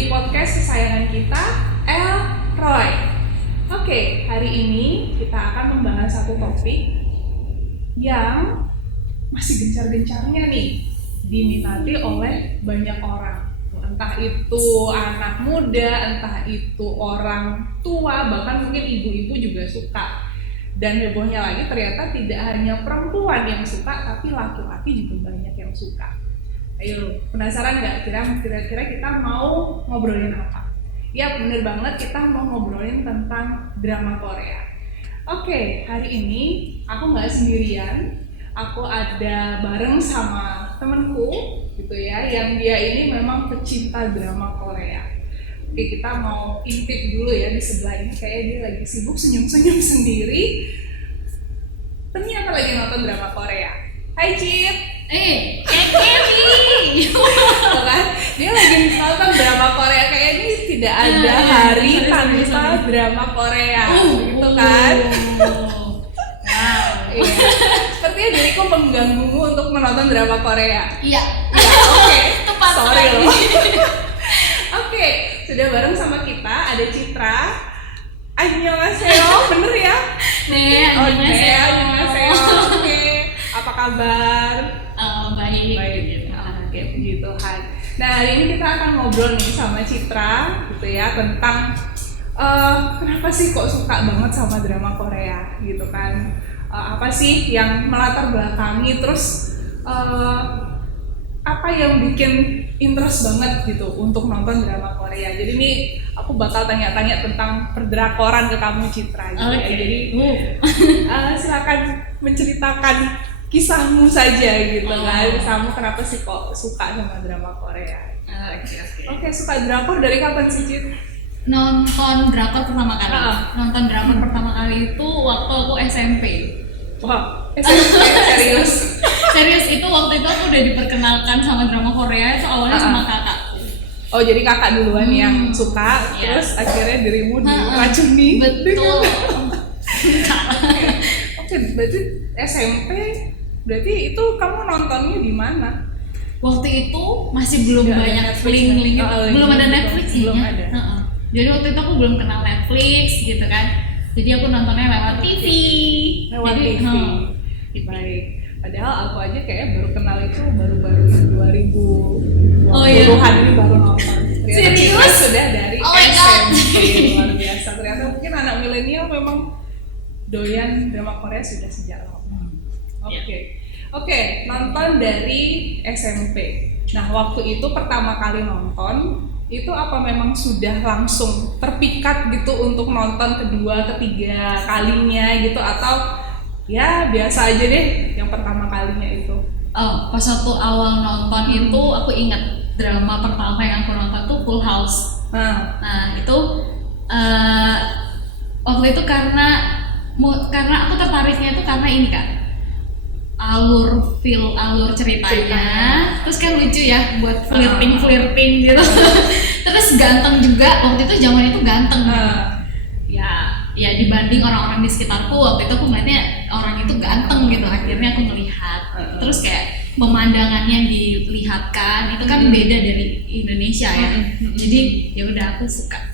di podcast kesayangan kita, El Roy. Oke, hari ini kita akan membahas satu topik yang masih gencar-gencarnya nih diminati oleh banyak orang. Entah itu anak muda, entah itu orang tua, bahkan mungkin ibu-ibu juga suka. Dan hebohnya lagi ternyata tidak hanya perempuan yang suka, tapi laki-laki juga banyak yang suka. Ayo, penasaran nggak kira-kira kita mau ngobrolin apa? Ya bener banget, kita mau ngobrolin tentang drama Korea. Oke, hari ini aku nggak sendirian, aku ada bareng sama temenku gitu ya, yang dia ini memang pecinta drama Korea. Oke, kita mau intip dulu ya, di sebelah ini kayak dia lagi sibuk senyum-senyum sendiri. Ternyata lagi nonton drama Korea. Hai Cip! Kelly. Kan? Dia lagi nonton drama Korea, kayak ini tidak ada hari tanpa drama Korea, gitu kan? Iya. Sepertinya diriku mengganggumu untuk menonton drama Korea. Iya. Ya, oke. Tepat Sorry sekali. loh. Oke, sudah bareng sama kita ada Citra. Annyeonghaseyo, bener ya? Annyeonghaseyo. Oke. Apa kabar? Baik. Oke, puji Tuhan. Nah, hari ini kita akan ngobrol nih sama Citra gitu ya, tentang kenapa sih kok suka banget sama drama Korea gitu kan. Apa sih yang melatar belakangi, terus apa yang bikin interest banget gitu untuk nonton drama Korea. Jadi ini aku bakal tanya-tanya tentang perdrakoran ke kamu Citra gitu ya. Jadi silakan menceritakan kisahmu saja gitu kan. Kisahmu kenapa sih kok suka sama drama Korea? Oke, suka drakor dari kapan sih Cit? Nonton drakor pertama kali. Nonton drakor pertama kali itu waktu aku SMP. Wah, SMP serius? Serius, itu waktu itu aku udah diperkenalkan sama drama Korea itu awalnya sama kakak. Oh, jadi kakak duluan yang suka, terus akhirnya dirimu diracuni. Betul. Oke, berarti SMP, berarti itu kamu nontonnya di mana? Waktu itu masih belum banyak link-link, belum ada Netflix belum ya. ada. Jadi waktu itu aku belum kenal Netflix gitu kan. Jadi aku nontonnya lewat TV. Lewat Jadi, TV. Baik. Padahal aku aja kayak baru kenal itu baru-baru 2020-an ini baru nonton. Ternyata Serius? kita sudah dari Oh my God. SMP, luar biasa. Ternyata mungkin anak milenial memang doyan drama Korea sudah sejak lama. Oke, nonton dari SMP. Nah, waktu itu pertama kali nonton, itu apa memang sudah langsung terpikat gitu untuk nonton kedua, ketiga kalinya gitu, atau ya biasa aja deh yang pertama kalinya itu? Pas waktu awal nonton itu aku ingat drama pertama yang aku nonton tuh Full House. Nah itu waktu itu karena aku tertariknya itu karena ini kan alur ceritanya, terus kan lucu ya buat flirting gitu. Terus ganteng juga, waktu itu zaman itu ganteng. Ya dibanding orang-orang di sekitarku waktu itu aku ngeliatnya orang itu ganteng gitu. Akhirnya aku melihat, terus kayak pemandangan yang dilihatkan itu kan beda dari Indonesia ya. Jadi ya udah aku suka.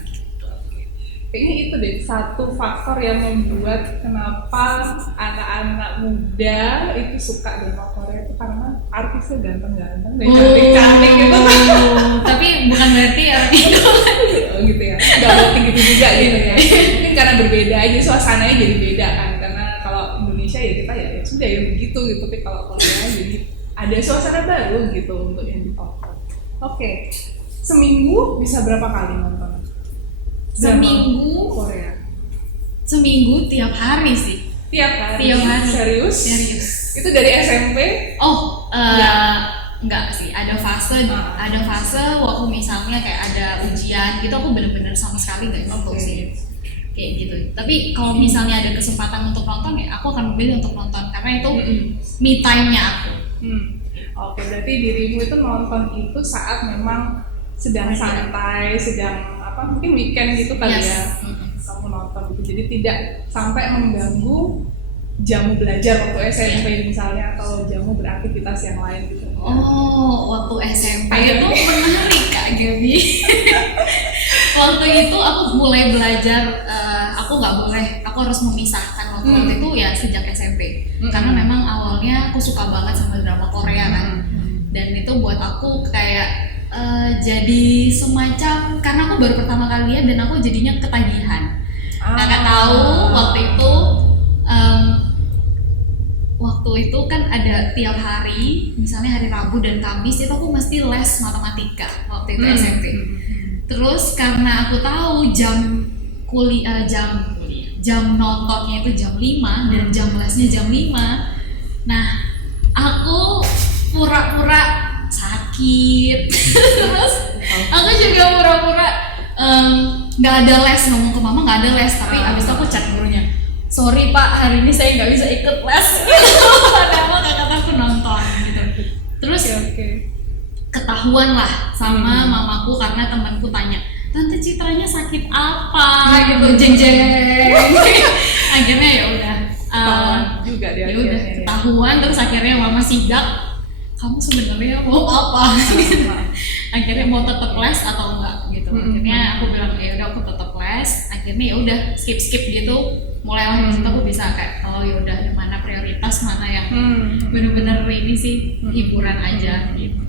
Kayaknya itu deh satu faktor yang membuat kenapa anak-anak muda itu suka drama Korea itu karena artisnya ganteng-ganteng dan cantik-cantik gitu. Tapi bukan berarti orang itu gitu ya, nggak berarti gitu juga gitu ya. Mungkin karena berbeda aja, suasananya jadi beda kan. Karena kalau Indonesia ya kita ya sudah ya begitu gitu, tapi kalau Korea jadi ada suasana baru gitu untuk yang ditonton. Oke, seminggu bisa berapa kali nonton? Seminggu tiap hari sih. Tiap hari. Serius? Itu dari SMP? Enggak sih, ada fase waktu misalnya kayak ada ujian gitu aku bener-bener sama sekali nggak nonton sih kayak gitu. Tapi kalau misalnya ada kesempatan untuk nonton ya aku akan memilih untuk nonton karena itu me time-nya aku. Oke, berarti dirimu itu nonton itu saat memang sedang santai, sedang mungkin weekend gitu kali ya. Kamu nonton gitu, jadi tidak sampai mengganggu jamu belajar waktu SMP misalnya, atau jamu beraktivitas yang lain gitu. Waktu SMP itu menarik Kak Gaby. waktu itu aku mulai belajar, aku harus memisahkan waktu itu ya sejak SMP. Karena memang awalnya aku suka banget sama drama Korea kan, dan itu buat aku kayak jadi semacam, karena aku baru pertama kali lihat dan aku jadinya ketagihan. Kakak tahu waktu itu kan ada tiap hari, misalnya hari Rabu dan Kamis itu aku mesti les matematika waktu itu SMP. Terus karena aku tahu jam nontonnya itu jam 5 dan jam lesnya jam 5. Nah, aku pura-pura sakit. Terus aku juga pura-pura nggak ada les, ngomong ke mama nggak ada les, tapi abis itu aku chat gurunya, sorry pak, hari ini saya nggak bisa ikut les. Padahal kakak aku nonton gitu. Terus ketahuan lah sama mamaku karena temanku tanya, Tante Citranya sakit apa gitu, jeng-jeng. Akhirnya ya udah juga dia ya udah ketahuan. Terus akhirnya mama sidak, kamu sebenarnya mau apa? Akhirnya mau tetap les atau enggak gitu. Akhirnya aku bilang ya udah aku tetap les. Akhirnya ya udah skip gitu. Mulai waktu itu aku bisa kayak ya udah mana prioritas, mana yang benar-benar ini sih hiburan aja gitu.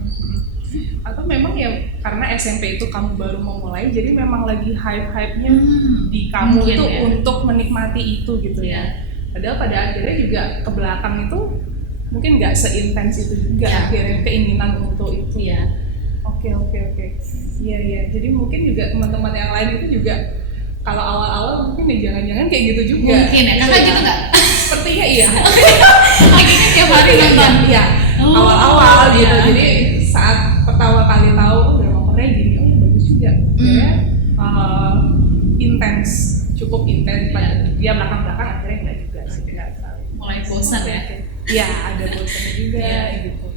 Atau memang ya karena SMP itu kamu baru mau mulai, jadi memang lagi hype-hypenya di kamu itu ya, untuk menikmati itu gitu ya. Padahal pada akhirnya juga ke belakang itu mungkin nggak seintens itu juga akhirnya keinginan untuk itu ya. Oke. Iya. Jadi mungkin juga teman-teman yang lain itu juga kalau awal-awal mungkin ya jangan-jangan kayak gitu juga. Mungkin ya, kakak gitu nggak? Sepertinya iya. Akhirnya tiap hari nonton. Iya. Awal-awal gitu. Jadi saat pertama kali tahu drama Korea gini, bagus juga. Ya, intens, cukup intens. Dia belakang-belakang akhirnya nggak juga sih. Mulai bosan ya. Iya, ada bosannya juga gitu.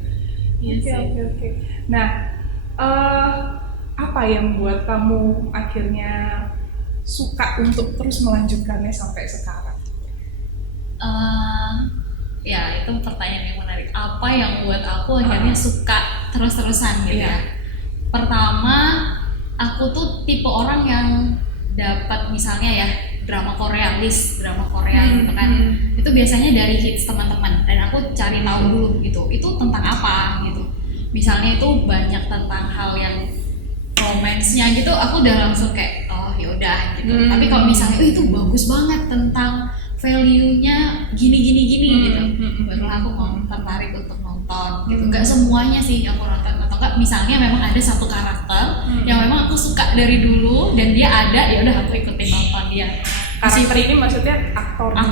Oke. Nah, apa yang buat kamu akhirnya suka untuk terus melanjutkannya sampai sekarang? Ya itu pertanyaan yang menarik. Apa yang buat aku akhirnya suka terus-terusan gitu ya? Pertama, aku tuh tipe orang yang dapat misalnya ya drama Korea gitu kan, itu biasanya dari hits teman-teman dan aku cari tahu dulu gitu, itu tentang apa gitu. Misalnya itu banyak tentang hal yang romance-nya gitu, aku udah langsung kayak ya udah gitu. Tapi kalau misalnya itu bagus banget tentang value-nya gini gitu, baru aku mau tertarik untuk nonton gitu. Nggak semuanya sih aku nonton, atau enggak misalnya memang ada satu karakter yang memang aku suka dari dulu dan dia ada, ya udah aku ikutin nonton dia. Karakter ini maksudnya aktornya.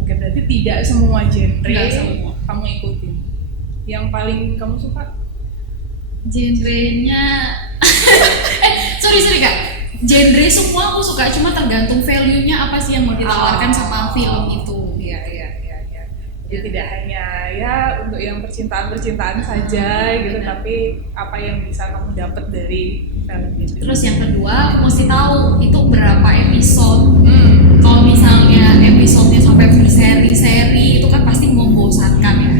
Oke, berarti tidak semua genre kamu ikutin. Yang paling kamu suka? Genrenya sorry kak, genre semua aku suka, cuma tergantung value-nya apa sih yang mau ditawarkan sama film itu. Iya. Jadi tidak hanya ya untuk yang percintaan saja gitu, tapi apa yang bisa kamu dapat dari film itu. Terus yang kedua, aku mesti tahu itu berapa episode. Kalau misalnya episodenya sampai berseri-seri itu kan pasti membosankan ya.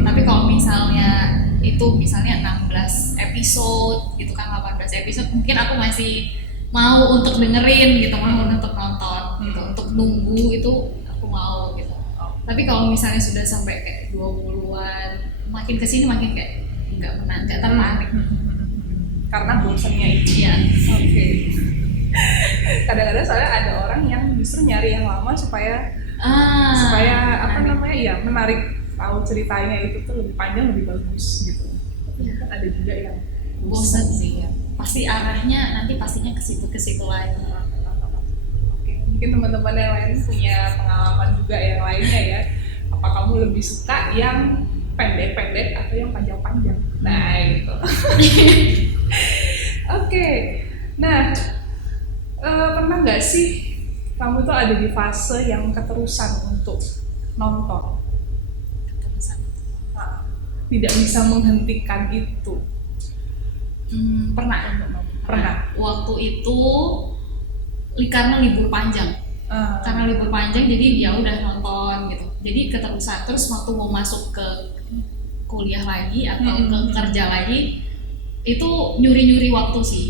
Tapi kalau misalnya itu misalnya 16 episode gitu kan, 18 episode, mungkin aku masih mau untuk dengerin gitu, mau untuk nonton gitu, untuk nunggu itu aku mau gitu. Tapi kalau misalnya sudah sampai kayak 20-an, makin kesini makin kayak nggak tertarik. Karena bosannya itu. Iya. Oke. Kadang-kadang soalnya ada orang yang justru nyari yang lama supaya menarik, tahu ceritanya itu tuh lebih panjang, lebih bagus gitu. Kan ada juga yang bosan sih ya. Pasti arahnya nanti pastinya ke situ lagi. Oke, mungkin teman-teman yang lain punya pengalaman juga yang lainnya ya. Apa kamu lebih suka yang pendek-pendek atau yang panjang-panjang? Nah, gitu. Oke. Nah, pernah nggak sih kamu tuh ada di fase yang keterusan untuk nonton? Tidak bisa menghentikan itu. Pernah. Waktu itu karena libur panjang. Karena libur panjang jadi ya udah nonton gitu. Jadi keterusan. Terus waktu mau masuk ke kuliah lagi atau ke kerja lagi, itu nyuri-nyuri waktu sih.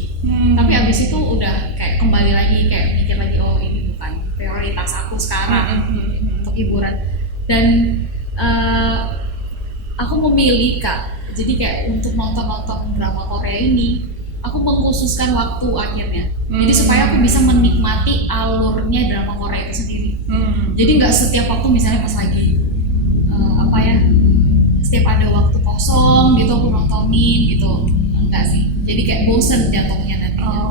Tapi abis itu udah kayak kembali lagi kayak mikir lagi, oh ini bukan prioritas aku sekarang untuk hiburan. Dan aku memilih Kak, jadi kayak untuk nonton drama Korea ini aku mengkhususkan waktu akhirnya. Jadi supaya aku bisa menikmati alurnya drama Korea itu sendiri. Jadi nggak setiap waktu misalnya pas lagi setiap ada waktu kosong gitu aku nontonin gitu, enggak sih. Jadi kayak bosen jatuhnya nantinya.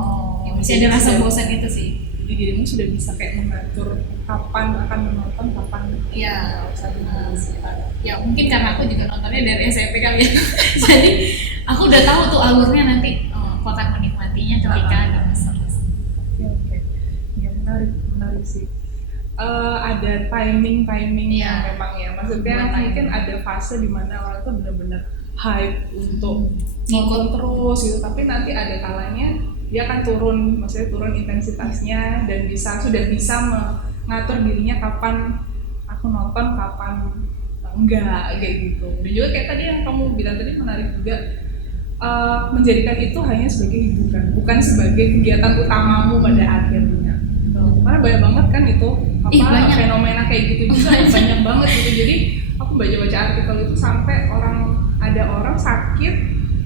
Ya, masih ada rasa bosen itu sih. Jadi dirimu sudah bisa kayak mengatur kapan akan menonton, kapan ya mungkin karena aku juga nontonnya dari SMP kali ya. Jadi aku udah tahu tuh alurnya nanti, aku akan menikmatinya ketika ada masalah. Oke. Ya menarik sih. Ada timing yang memang ya, maksudnya mungkin ada fase di mana orang tuh benar-benar hype untuk nonton terus gitu, tapi nanti ada kalanya dia akan turun, maksudnya turun intensitasnya dan sudah bisa mengatur dirinya kapan aku nonton, kapan enggak, kayak gitu. Dan juga kayak tadi yang kamu bilang tadi menarik juga, menjadikan itu hanya sebagai hiburan, bukan sebagai kegiatan utamamu pada akhirnya. Karena banyak banget kan itu fenomena kayak gitu juga banyak banget gitu. Jadi aku baca artikel itu sampai ada orang sakit,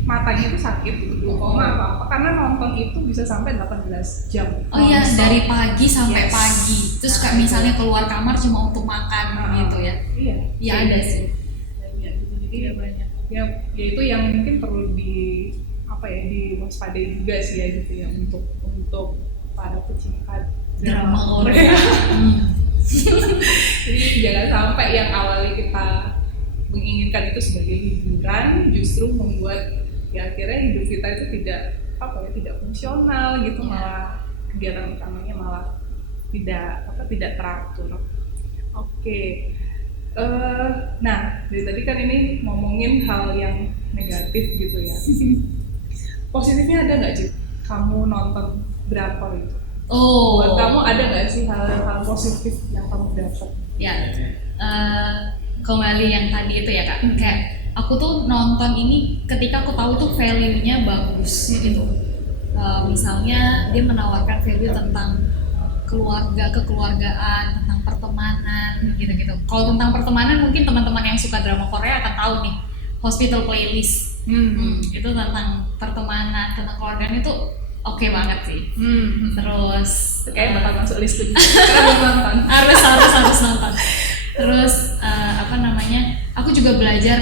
matanya itu sakit gitu, glaukoma apa karena nonton itu bisa sampai 18 jam. Oh iya, dari pagi sampai pagi. Terus kayak misalnya keluar kamar cuma untuk makan gitu ya. Iya ada sih. Banyak gitu. Jadi ya banyak. Ya itu yang mungkin perlu diwaspadai juga sih ya gitu ya, untuk para pecinta drama Korea. Jadi jangan sampai yang awalnya kita menginginkan itu sebagai hiburan justru membuat ya akhirnya hidup kita itu tidak fungsional gitu, malah kegiatan utamanya malah tidak teratur. Oke. Nah, dari tadi kan ini ngomongin hal yang negatif gitu ya. Positifnya ada nggak Cid? Kamu nonton drakor itu? Buat kamu ada nggak sih hal positif yang kamu dapat? Ya, kembali yang tadi itu ya Kak, kayak aku tuh nonton ini ketika aku tahu tuh value-nya bagus gitu. Misalnya dia menawarkan value tentang kekeluargaan, tentang pertemanan gitu-gitu. Kalau tentang pertemanan mungkin teman-teman yang suka drama Korea akan tahu nih, Hospital Playlist. Itu tentang pertemanan, tentang keluargaan itu oke banget sih. Terus kayak bakal masuk list tuh. Karena belum nonton. harus nonton. Terus aku juga belajar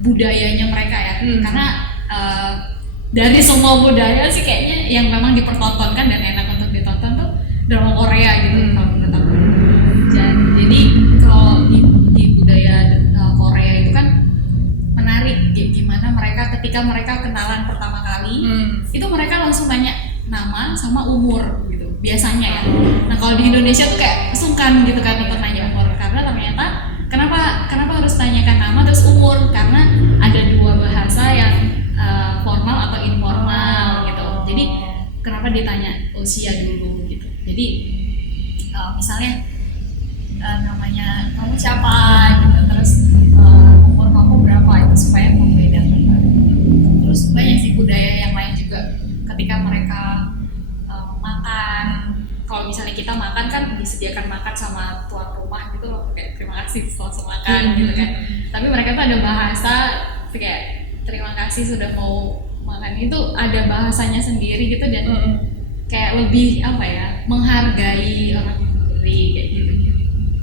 budayanya mereka ya. Karena dari semua budaya sih kayaknya yang memang dipertontonkan dan enak untuk ditonton tuh drama Korea gitu kalau menurut aku. Jadi kalau di budaya Korea itu kan menarik gimana ketika mereka kenalan pertama kali itu mereka langsung tanya nama sama umur gitu biasanya ya. Nah kalau di Indonesia tuh kayak sungkan gitu kan untuk nanya umur, karena ternyata kenapa harus tanyakan nama terus umur, karena ada dua bahasa yang formal atau informal gitu. Jadi kenapa ditanya usia dulu gitu. Jadi misalnya namanya kamu siapa gitu, terus umur kamu berapa, itu supaya membedakan. Terus banyak sih budaya yang lain juga ketika mereka makan. Kalau misalnya kita makan kan disediakan makan sama tuan rumah gitu loh, kayak terima kasih langsung makan gitu kan. Tapi mereka tuh ada bahasa kayak terima kasih sudah mau makan, itu ada bahasanya sendiri gitu, dan kayak lebih menghargai orang yang memberi kayak gitu.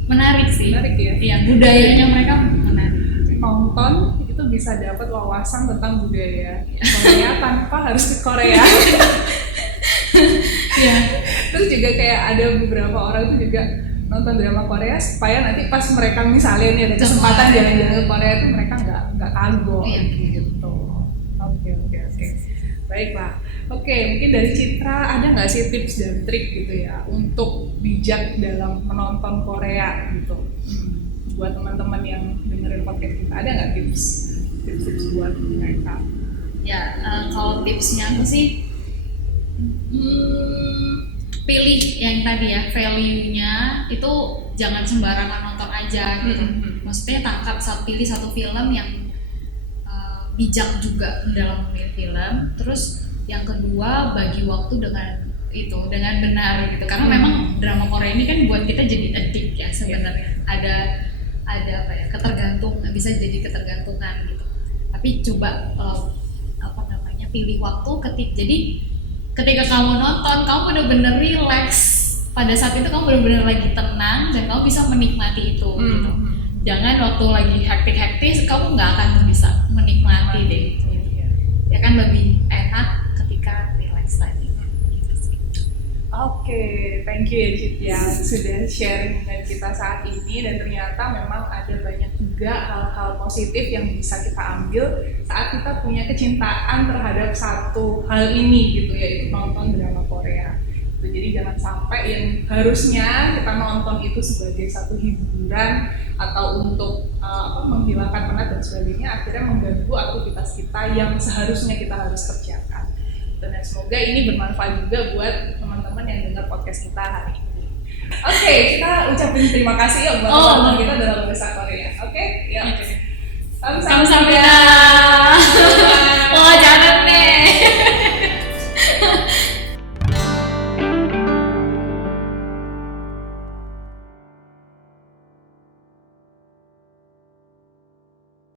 Menarik sih. Menarik ya. Iya, budayanya mereka menarik. Nonton itu bisa dapat wawasan tentang budaya Korea tanpa harus ke Korea. Iya. Terus juga kayak ada beberapa orang tuh juga nonton drama Korea supaya nanti pas mereka misalnya nih ada kesempatan jalan-jalan ke Korea tuh mereka nggak kagok gitu. Oke. Baiklah. Oke, mungkin dari Citra ada nggak sih tips dan trik gitu ya untuk bijak dalam menonton Korea gitu? Buat teman-teman yang dengerin podcast kita, ada nggak tips buat mereka? Ya, kalau tipsnya aku sih pilih yang tadi ya, value-nya itu jangan sembarangan nonton aja gitu. Maksudnya pilih satu film yang bijak juga dalam memilih film. Terus yang kedua, bagi waktu dengan benar gitu. Karena memang drama Korea ini kan buat kita jadi addict ya sebenarnya. Ada apa ya, bisa jadi ketergantungan gitu. Tapi coba pilih waktu jadi ketika kamu nonton, kamu benar-benar relax. Pada saat itu kamu benar-benar lagi tenang dan kamu bisa menikmati itu gitu. Jangan waktu lagi hektik-hektik kamu nggak akan bisa menikmati deh gitu. Ya kan lebih enak ketika relax tadi. Oke, thank you ya Cit ya sudah sharing dengan kita saat ini, dan ternyata memang ada banyak juga hal-hal positif yang bisa kita ambil saat kita punya kecintaan terhadap satu hal ini gitu, yaitu nonton drama Korea. Jadi jangan sampai yang harusnya kita nonton itu sebagai satu hiburan atau untuk menghilangkan penat dan sebagainya, akhirnya mengganggu aktivitas kita yang seharusnya kita harus kerjakan. Dan semoga ini bermanfaat juga buat teman-teman yang dengar podcast kita hari ini. Oke, kita ucapin terima kasih ya buat teman-teman kita dalam bahasa Korea. Oke? Ya. Kamsahamnida.